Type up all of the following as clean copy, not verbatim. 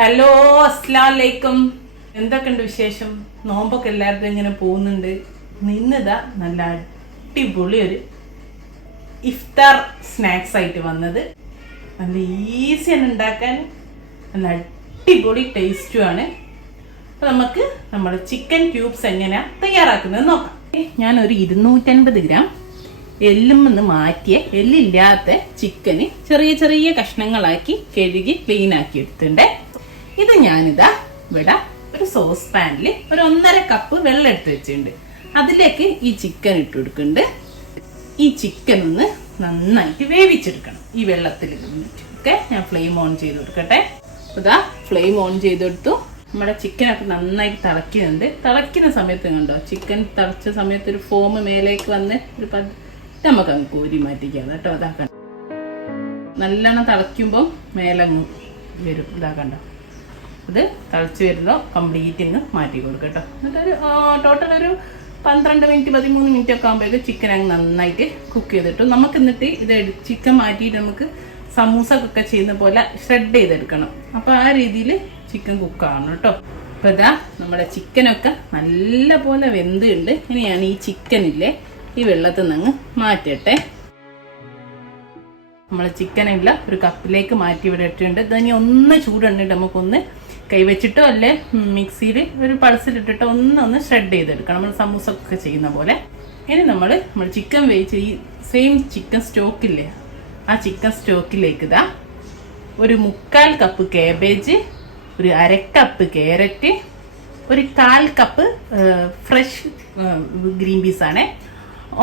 Hello, അസ്സലാമലൈക്കും. എന്തൊക്കെയുണ്ട് വിശേഷം? നോമ്പൊക്കെ എല്ലാവർക്കും ഇങ്ങനെ പോകുന്നുണ്ട്. നിന്നിതാ നല്ല അടിപൊളി ഒരു ഇഫ്താർ സ്നാക്സ് ആയിട്ട് വന്നത്. നല്ല ഈസിയാണ് ഉണ്ടാക്കാൻ, നല്ല അടിപൊളി ടേസ്റ്റുമാണ്. അപ്പോൾ നമുക്ക് നമ്മുടെ ചിക്കൻ ക്യൂബ്സ് എങ്ങനെയാണ് തയ്യാറാക്കുന്നത് നോക്കാം. ഞാനൊരു 250 ഗ്രാം എല്ലും നിന്ന് മാറ്റിയ എല്ലില്ലാത്ത ചിക്കന് ചെറിയ ചെറിയ കഷ്ണങ്ങളാക്കി കഴുകി ക്ലീൻ ആക്കി എടുത്തിട്ടുണ്ട്. ഇത് ഞാനിതാ ഇവിടെ ഒരു സോസ് പാനിൽ ഒരു 1.5 കപ്പ് വെള്ളം എടുത്ത് വെച്ചിട്ടുണ്ട്. അതിലേക്ക് ഈ ചിക്കൻ ഇട്ട് കൊടുക്കുന്നുണ്ട്. ഈ ചിക്കൻ ഒന്ന് നന്നായിട്ട് വേവിച്ചെടുക്കണം ഈ വെള്ളത്തിൽ. ഓക്കെ, ഞാൻ ഫ്ലെയിം ഓൺ ചെയ്ത് കൊടുക്കട്ടെ. ഇതാ ഫ്ലെയിം ഓൺ ചെയ്തെടുത്തു. നമ്മുടെ ചിക്കനൊക്കെ നന്നായിട്ട് തിളയ്ക്കുന്നുണ്ട്. തിളയ്ക്കുന്ന സമയത്ത് കണ്ടോ, ചിക്കൻ തിളച്ച സമയത്ത് ഒരു ഫോം മേലേക്ക് വന്ന് ഒരു നമുക്ക് അങ്ങ് കോരി മാറ്റിക്കാം കേട്ടോ. ഇതാക്കണ്ട, നല്ലോണം തിളയ്ക്കുമ്പോൾ മേലങ്ങ് വരും. ഇതാക്കണ്ടോ, ഇത് തിളച്ച് വരുന്നോ കംപ്ലീറ്റ് ഇങ്ങ് മാറ്റി കൊടുക്കുക കേട്ടോ. എന്നിട്ടൊരു ടോട്ടൽ ഒരു 12 മിനിറ്റ് 13 മിനിറ്റ് ഒക്കെ ആകുമ്പോഴേക്കും ചിക്കൻ അങ്ങ് നന്നായിട്ട് കുക്ക് ചെയ്തിട്ടു. നമുക്ക് എന്നിട്ട് ഇത് ചിക്കൻ മാറ്റിയിട്ട് നമുക്ക് സമൂസക്കൊക്കെ ചെയ്യുന്ന പോലെ ഷ്രെഡ് ചെയ്തെടുക്കണം. അപ്പോൾ ആ രീതിയിൽ ചിക്കൻ കുക്കാവണം കേട്ടോ. അപ്പോൾ ഇതാ നമ്മുടെ ചിക്കനൊക്കെ നല്ല പോലെ വെന്തുണ്ട്. ഇനി ഞാൻ ഈ ചിക്കനില്ലേ ഈ വെള്ളത്തിൽ നിന്ന് അങ്ങ് മാറ്റട്ടെ. നമ്മൾ ചിക്കനെല്ലാം ഒരു കപ്പിലേക്ക് മാറ്റി ഇവിടെ ഇട്ടിട്ടുണ്ട്. ഇതിനി ഒന്ന് ചൂടുണ്ടിട്ട് നമുക്കൊന്ന് കൈവച്ചിട്ടോ അല്ലേ മിക്സിയിൽ ഒരു പൾസിലിട്ടിട്ടോ ഒന്ന് ഷ്രെഡ് ചെയ്തെടുക്കണം, നമ്മൾ സമൂസ ഒക്കെ ചെയ്യുന്ന പോലെ. ഇനി നമ്മൾ ചിക്കൻ വേവിച്ച് ഈ സെയിം ചിക്കൻ സ്റ്റോക്കില്ലേ, ആ ചിക്കൻ സ്റ്റോക്കിലേക്ക് ഇതാ ഒരു 1/4 കപ്പ് കാബേജ്, ഒരു 1/2 കപ്പ് ക്യാരറ്റ്, ഒരു 1/4 കപ്പ് ഫ്രഷ് ഗ്രീൻ പീസ് ആണ്.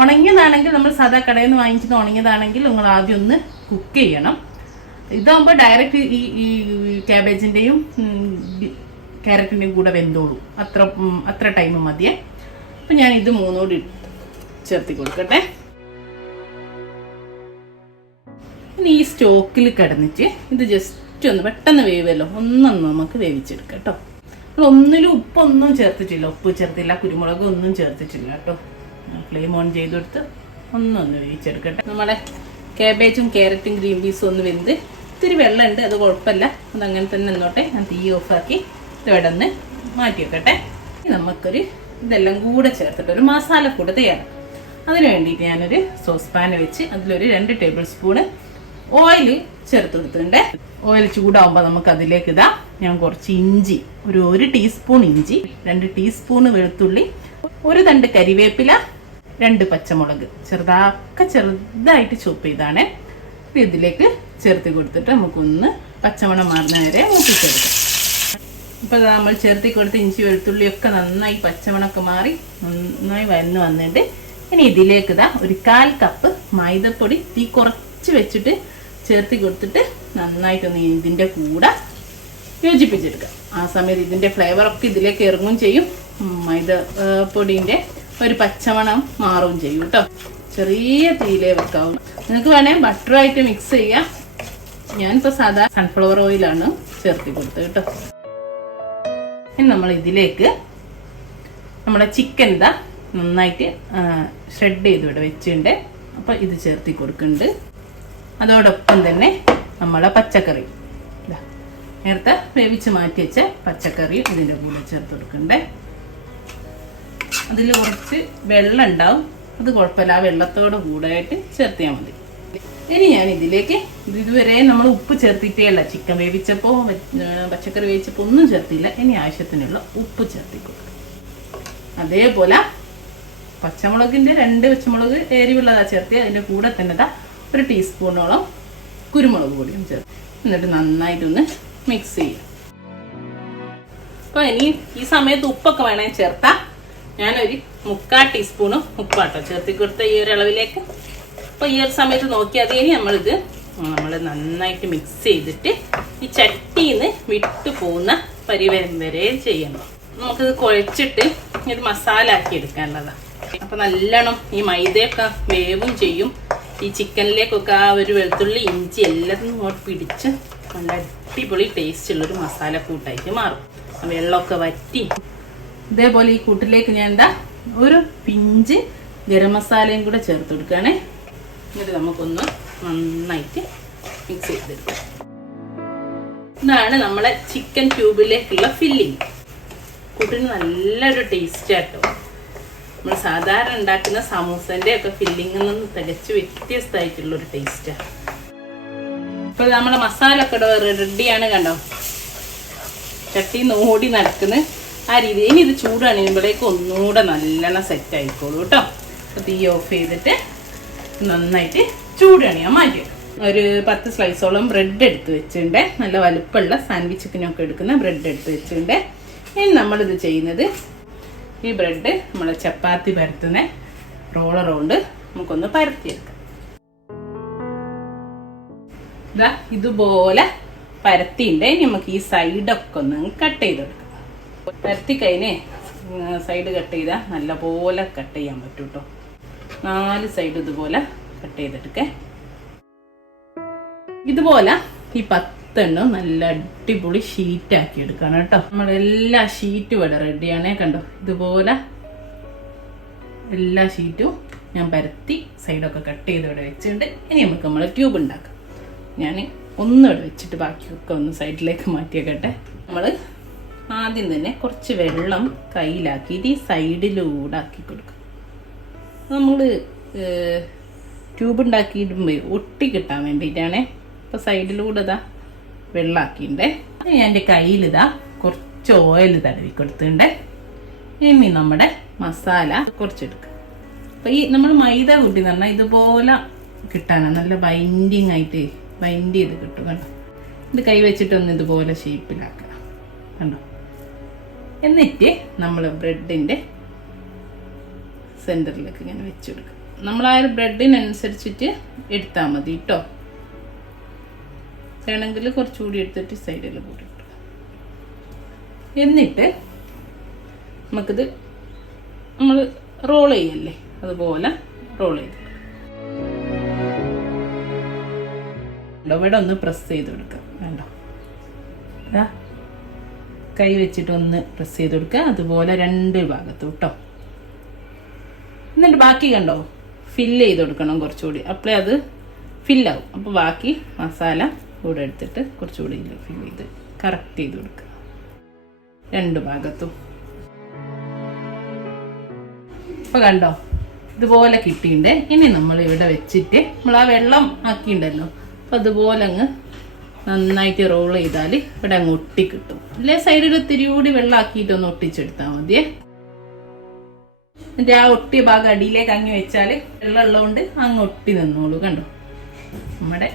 ഉണങ്ങിയതാണെങ്കിൽ നമ്മൾ സാധാ കടയിൽ നിന്ന് വാങ്ങിക്കുന്ന ഉണങ്ങിയതാണെങ്കിൽ നിങ്ങൾ ആദ്യം ഒന്ന് കുക്ക് ചെയ്യണം. ഇതാകുമ്പോൾ ഡയറക്റ്റ് ഈ ക്യാബേജിൻ്റെയും ക്യാരറ്റിൻ്റെയും കൂടെ വെന്തോളൂ. അത്ര ടൈം മതിയേ. അപ്പം ഞാൻ ഇത് 3 ചേർത്തി കൊടുക്കട്ടെ. ഇനി ഈ സ്റ്റോക്കിൽ കിടന്നിട്ട് ഇത് ജസ്റ്റ് ഒന്ന് പെട്ടെന്ന് വേവുമല്ലോ, ഒന്നൊന്ന് നമുക്ക് വേവിച്ചെടുക്കാം കേട്ടോ. നമ്മൾ ഒന്നിലും ഉപ്പൊന്നും ചേർത്തിട്ടില്ല, ഉപ്പ് ചേർത്തില്ല, കുരുമുളക് ഒന്നും ചേർത്തിട്ടില്ല കേട്ടോ. ഫ്ലെയിം ഓൺ ചെയ്തെടുത്ത് ഒന്നൊന്ന് വേവിച്ചെടുക്കട്ടെ. നമ്മുടെ കാബേജും ക്യാരറ്റും ഗ്രീൻ പീസും ഒന്ന് വെന്ത് ഇത്തിരി വെള്ളമുണ്ട്, അത് കുഴപ്പമില്ല, അതങ്ങനെ തന്നെ നിന്നോട്ടെ. ഞാൻ തീ ഓഫാക്കി ഇവിടെന്ന് മാറ്റി വെക്കട്ടെ. നമുക്കൊരു ഇതെല്ലാം കൂടെ ചേർത്തിട്ട് ഒരു മസാല കൂടെ തയ്യാറാക്കാം. അതിന് വേണ്ടിയിട്ട് ഞാനൊരു സോസ് പാൻ വെച്ച് അതിലൊരു 2 ടേബിൾ സ്പൂണ് ഓയിൽ ചേർത്ത് കൊടുത്തിട്ടുണ്ട്. ഓയിൽ ചൂടാവുമ്പോൾ നമുക്ക് അതിലേക്ക് ഇതാ ഞാൻ കുറച്ച് ഇഞ്ചി, ഒരു ടീസ്പൂൺ ഇഞ്ചി, 2 ടീസ്പൂണ് വെളുത്തുള്ളി, 1 തണ്ട് കരിവേപ്പില, 2 പച്ചമുളക് ചെറുതായിട്ട് ചോപ്പ് ചെയ്താണ് ഇതിലേക്ക് ചേർത്ത് കൊടുത്തിട്ട് നമുക്കൊന്ന് പച്ചമണം മാറുന്ന വരെ മൂപ്പിച്ചെടുക്കാം. ഇപ്പം നമ്മൾ ചേർത്തി കൊടുത്ത് ഇഞ്ചി വെളുത്തുള്ളിയൊക്കെ നന്നായി പച്ചമണമൊക്കെ മാറി നന്നായി വന്നിട്ട് ഇനി ഇതിലേക്ക് ഇതാ ഒരു 1/4 കപ്പ് മൈദപ്പൊടി തീ കുറച്ച് വെച്ചിട്ട് ചേർത്തി കൊടുത്തിട്ട് നന്നായിട്ടൊന്ന് ഇതിൻ്റെ കൂടെ യോജിപ്പിച്ചെടുക്കാം. ആ സമയത്ത് ഇതിൻ്റെ ഫ്ലേവറൊക്കെ ഇതിലേക്ക് ഇറങ്ങും ചെയ്യും, മൈദ പൊടിൻ്റെ ഒരു പച്ചമണം മാറുകയും ചെയ്യും കേട്ടോ. ചെറിയ തീയിലേ വെക്കാവും. നിങ്ങൾക്ക് വേണേൽ ബട്ടറായിട്ട് മിക്സ് ചെയ്യാം. ഞാനിപ്പോൾ സാധാ സൺഫ്ലവർ ഓയിലാണ് ചേർത്തി കൊടുത്തത് കേട്ടോ. ഇനി നമ്മൾ ഇതിലേക്ക് നമ്മുടെ ചിക്കൻ ഇതാ നന്നായിട്ട് ഷ്രെഡ് ചെയ്ത് ഇവിടെ വെച്ചിട്ടുണ്ട്. അപ്പോൾ ഇത് ചേർത്തി കൊടുക്കുന്നുണ്ട്. അതോടൊപ്പം തന്നെ നമ്മളെ പച്ചക്കറി ഇതാ നേരത്തെ വേവിച്ച് മാറ്റി വെച്ച പച്ചക്കറിയും ഇതിൻ്റെ കൂടെ ചേർത്ത് കൊടുക്കണ്ടേ. അതിൽ കുറച്ച് വെള്ളം ഉണ്ടാവും, അത് കുഴപ്പമില്ല, ആ വെള്ളത്തോടെ കൂടായിട്ട് ചേർത്തിയാൽ മതി. ഇനി ഞാൻ ഇതിലേക്ക് ഇതുവരെ നമ്മൾ ഉപ്പ് ചേർത്തിട്ടേ അല്ല, ചിക്കൻ വേവിച്ചപ്പോൾ പച്ചക്കറി വേവിച്ചപ്പോൾ ഒന്നും ചേർത്തില്ല. ഇനി ആവശ്യത്തിനുള്ള ഉപ്പ് ചേർത്തി കൊടുക്കും. അതേപോലെ പച്ചമുളകിൻ്റെ 2 പച്ചമുളക് എരിവുള്ളതാണ് ചേർത്തി. അതിൻ്റെ കൂടെ തന്നെ ഒരു ടീസ്പൂണോളം കുരുമുളക് പൊടിയും ചേർത്ത് എന്നിട്ട് നന്നായിട്ടൊന്ന് മിക്സ് ചെയ്യാം. അപ്പോൾ ഇനി ഈ സമയത്ത് ഉപ്പൊക്കെ വേണമെങ്കിൽ ചേർത്താം. ഞാനൊരു 1/4 ടീസ്പൂണ് ഉപ്പാട്ടോ ചേർത്തി കൊടുത്ത ഈ ഒരു അളവിലേക്ക്. അപ്പോൾ ഈ ഒരു സമയത്ത് നോക്കിയാൽ ഇനി നമ്മൾ നന്നായിട്ട് മിക്സ് ചെയ്തിട്ട് ഈ ചട്ടിയിൽ നിന്ന് വിട്ടു പോകുന്ന പരിവരം വരെ ചെയ്യണം. നമുക്കിത് കുഴച്ചിട്ട് ഇത് മസാല ആക്കി എടുക്കാനുള്ളതാണ്. അപ്പോൾ നല്ലോണം ഈ മൈദയൊക്കെ വേവും ചെയ്യും. ഈ ചിക്കനിലേക്കൊക്കെ ആ ഒരു വെളുത്തുള്ളി ഇഞ്ചി എല്ലാത്തിനും ഇങ്ങോട്ട് പിടിച്ച് നല്ല അടിപൊളി ടേസ്റ്റുള്ളൊരു മസാല കൂട്ടായിട്ട് മാറും. വെള്ളമൊക്കെ വറ്റി ഇതേപോലെ ഈ കൂട്ടിലേക്ക് ഞാൻ ഒരു പിഞ്ച് ഗരം മസാലയും കൂടെ ചേർത്ത് കൊടുക്കുകയാണേ. എന്നിട്ട് നമുക്കൊന്ന് നന്നായിട്ട് മിക്സ് ചെയ്തെടുക്കാം. ഇതാണ് നമ്മളെ ചിക്കൻ ക്യൂബിലേക്കുള്ള ഫില്ലിങ്. കൂട്ടിന് നല്ലൊരു ടേസ്റ്റ് ആട്ടോ. നമ്മൾ സാധാരണ ഉണ്ടാക്കുന്ന സമൂസന്റെ ഒക്കെ ഫില്ലിങ്ങിൽ നിന്ന് തികച്ച് വ്യത്യസ്തമായിട്ടുള്ളൊരു ടേസ്റ്റാണ്. ഇപ്പോൾ നമ്മളെ മസാല ഒക്കെ റെഡിയാണ്. കണ്ടോ, ചട്ടി ഓടി നടക്കുന്ന ആ രീതി. ഇനി ഇത് ചൂടണിയുമ്പോഴേക്കും ഒന്നുകൂടെ നല്ലോണം സെറ്റ് ആയിക്കോളൂ കേട്ടോ. തീ ഓഫ് ചെയ്തിട്ട് നന്നായിട്ട് ചൂടണിയാൻ മാറ്റി. ഒരു 10 സ്ലൈസോളം ബ്രെഡ് എടുത്ത് വെച്ചിട്ടുണ്ട്. നല്ല വലുപ്പമുള്ള സാൻഡ്വിച്ച് ചിക്കനൊക്കെ എടുക്കുന്ന ബ്രെഡ് എടുത്ത് വെച്ചിട്ടുണ്ട്. ഇനി നമ്മളിത് ചെയ്യുന്നത്, ഈ ബ്രെഡ് നമ്മൾ ചപ്പാത്തി പരത്തുന്ന റോളർ കൊണ്ട് നമുക്കൊന്ന് പരത്തിയെടുക്കാം. ഇതാ ഇതുപോലെ പരത്തിണ്ട്. ഇനി നമുക്ക് ഈ സൈഡൊക്കെ ഒന്ന് കട്ട് ചെയ്തെടുക്കാം. പരത്തി കഴിഞ്ഞ് സൈഡ് കട്ട് ചെയ്താൽ നല്ലപോലെ കട്ട് ചെയ്യാൻ പറ്റും കേട്ടോ. 4 സൈഡ് ഇതുപോലെ കട്ട് ചെയ്തെടുക്കേ. ഇതുപോലെ ഈ 10 എണ്ണം നല്ല അടിപൊളി ഷീറ്റാക്കി എടുക്കണം കേട്ടോ. നമ്മളെല്ലാ ഷീറ്റും ഇവിടെ റെഡിയാണേ. കണ്ടോ, ഇതുപോലെ എല്ലാ ഷീറ്റും ഞാൻ പരത്തി സൈഡൊക്കെ കട്ട് ചെയ്ത് ഇവിടെ വെച്ചിട്ടുണ്ട്. ഇനി നമുക്ക് നമ്മൾ ട്യൂബ് ഉണ്ടാക്കാം. ഞാൻ ഒന്നിവിടെ വെച്ചിട്ട് ബാക്കിയൊക്കെ ഒന്ന് സൈഡിലേക്ക് മാറ്റിയേക്കട്ടെ. നമ്മൾ ആദ്യം തന്നെ കുറച്ച് വെള്ളം കയ്യിലാക്കിയിട്ട് ഈ സൈഡിലൂടെ ആക്കി കൊടുക്കും. നമ്മൾ ട്യൂബ് ഉണ്ടാക്കിയിടുമ്പോൾ ഒട്ടി കിട്ടാൻ വേണ്ടിയിട്ടാണ്. അപ്പോൾ സൈഡിലൂടെ ഇതാ വെള്ളമാക്കിയിട്ടുണ്ട്. ഞാൻ എൻ്റെ കയ്യിലിതാ കുറച്ച് ഓയിൽ തടവി കൊടുത്തിട്ടുണ്ട്. ഇനി നമ്മുടെ മസാല കുറച്ചെടുക്കുക. അപ്പോൾ ഈ നമ്മൾ മൈദ കൂട്ടി എന്ന് പറഞ്ഞാൽ ഇതുപോലെ കിട്ടാനാണ് നല്ല ബൈൻഡിങ് ആയിട്ട് ബൈൻഡ് ചെയ്ത് കിട്ടും. കണ്ടോ, ഇത് കൈ വെച്ചിട്ടൊന്ന് ഇതുപോലെ ഷേപ്പിലാക്കുക. കണ്ടോ, എന്നിട്ട് നമ്മൾ ബ്രെഡിൻ്റെ സെൻറ്ററിലേക്ക് ഇങ്ങനെ വെച്ചെടുക്കുക. നമ്മൾ ആ ഒരു ബ്രെഡിനനുസരിച്ചിട്ട് എടുത്താൽ മതി കേട്ടോ. വേണമെങ്കിൽ കുറച്ചുകൂടി എടുത്തിട്ട് സൈഡിൽ കൂടി ഇടുക. എന്നിട്ട് നമുക്കിത് നമ്മൾ റോൾ ചെയ്യല്ലേ, അതുപോലെ റോൾ ചെയ്ത് ഇവിടെ ഒന്ന് പ്രസ് ചെയ്ത് കൊടുക്കുക. വേണ്ടോ, കൈ വെച്ചിട്ട് ഒന്ന് പ്രസ് ചെയ്ത് കൊടുക്കുക. അതുപോലെ 2 ഭാഗത്തും കേട്ടോ. എന്നിട്ട് ബാക്കി കണ്ടോ ഫില്ല് ചെയ്ത് കൊടുക്കണം കുറച്ചുകൂടി. അപ്പോഴേ അത് ഫില്ലാവും. അപ്പോൾ ബാക്കി മസാല കൂടെ എടുത്തിട്ട് കുറച്ചുകൂടി ഫില്ല് ചെയ്ത് കറക്റ്റ് ചെയ്ത് കൊടുക്കുക 2 ഭാഗത്തും. അപ്പോൾ കണ്ടോ ഇതുപോലെ കിട്ടിയിട്ടുണ്ട്. ഇനി നമ്മൾ ഇവിടെ വെച്ചിട്ട് നമ്മൾ ആ വെള്ളം ആക്കിയിട്ടുണ്ടല്ലോ, അപ്പോൾ അതുപോലെ അങ്ങ് നന്നായിട്ട് റോൾ ചെയ്താൽ ഇവിടെ അങ്ങ് ഒട്ടി കിട്ടും. അല്ലെ സൈഡിൽ ഇത്തിരി കൂടി വെള്ളം ആക്കിയിട്ടൊന്ന് ഒട്ടിച്ചെടുത്താൽ മതിയേ. എന്നിട്ട് ആ ഒട്ടിയ ഭാഗം അടിയിലേക്ക് അങ്ങ് വെച്ചാൽ വെള്ളം ഉള്ളതുകൊണ്ട് അങ്ങ് ഒട്ടി നിന്നോളൂ. കണ്ടോ, നമ്മുടെ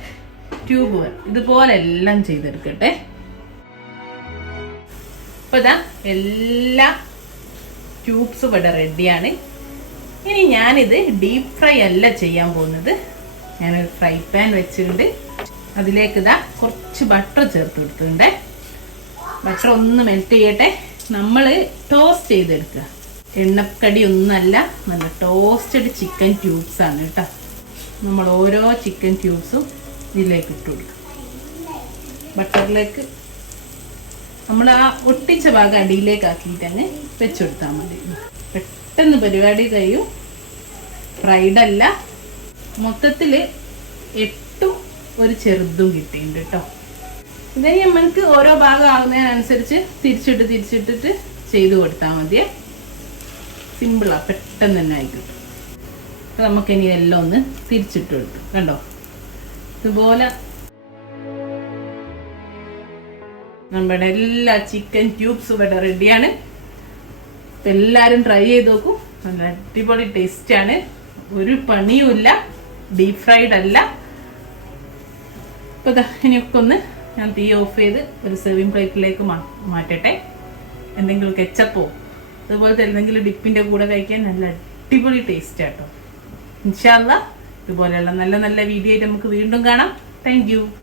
ട്യൂബ് ഇതുപോലെ എല്ലാം ചെയ്തെടുക്കട്ടെ. അപ്പൊ ഇതാ എല്ലാ ട്യൂബ്സും ഇവിടെ റെഡിയാണ്. ഇനി ഞാനിത് ഡീപ്പ് ഫ്രൈ അല്ല ചെയ്യാൻ പോകുന്നത്. ഞാനൊരു ഫ്രൈ പാൻ വെച്ചിട്ടുണ്ട്. അതിലേക്ക് ഇതാ കുറച്ച് ബട്ടർ ചേർത്ത് കൊടുത്തിട്ടുണ്ട്. ബട്ടർ ഒന്ന് മെൽറ്റ് ചെയ്യട്ടെ. നമ്മൾ ടോസ്റ്റ് ചെയ്തെടുക്കുക. എണ്ണക്കടി ഒന്നല്ല, നല്ല ടോസ്റ്റഡ് ചിക്കൻ ക്യൂബ്സ് ആണ് കേട്ടോ. നമ്മൾ ഓരോ ചിക്കൻ ക്യൂബ്സും ഇതിലേക്ക് ഇട്ട് കൊടുക്കുക. ബട്ടറിലേക്ക് നമ്മൾ ആ ഒട്ടിച്ച ഭാഗം അടിയിലേക്ക് ആക്കിയിട്ട് അങ്ങ് വെച്ചെടുത്താൽ മതി. പെട്ടെന്ന് പരിപാടി കഴിയും. ഫ്രൈഡ് അല്ല, മൊത്തത്തിൽ 8ഉം ഒരു ചെറുതും കിട്ടിയിട്ടുണ്ട് കേട്ടോ. ഇതിന് നമ്മൾക്ക് ഓരോ ഭാഗം ആകുന്നതിനനുസരിച്ച് തിരിച്ചിട്ടിട്ട് ചെയ്ത് കൊടുത്താൽ മതിയേ. സിമ്പിളാ, പെട്ടെന്ന് തന്നെ ആയിക്കിട്ടും. അപ്പം നമുക്കിനി എല്ലാം ഒന്ന് തിരിച്ചിട്ട് കൊടുക്കും. കണ്ടോ, ഇതുപോലെ നമ്മുടെ എല്ലാ ചിക്കൻ ക്യൂബ്സും ഇവിടെ റെഡിയാണ്. അപ്പം എല്ലാവരും ട്രൈ ചെയ്ത് നോക്കും. നല്ല അടിപൊളി ടേസ്റ്റാണ്. ഒരു പണിയുമില്ല, ഡീപ് ഫ്രൈഡ് അല്ല. അപ്പോൾ ഇനിയൊക്കെ ഒന്ന് ഞാൻ തീ ഓഫ് ചെയ്ത് ഒരു സെർവിങ് പ്ലേറ്റിലേക്ക് മാറ്റട്ടെ. എന്തെങ്കിലും കെച്ചപ്പോ അതുപോലത്തെ എന്തെങ്കിലും ഡിപ്പിൻ്റെ കൂടെ കഴിക്കാൻ നല്ല അടിപൊളി ടേസ്റ്റ് ആട്ടോ. ഇൻഷാ അല്ലാഹ് ഇതുപോലെയുള്ള നല്ല നല്ല വീഡിയോ ആയിട്ട് നമുക്ക് വീണ്ടും കാണാം. Thank you.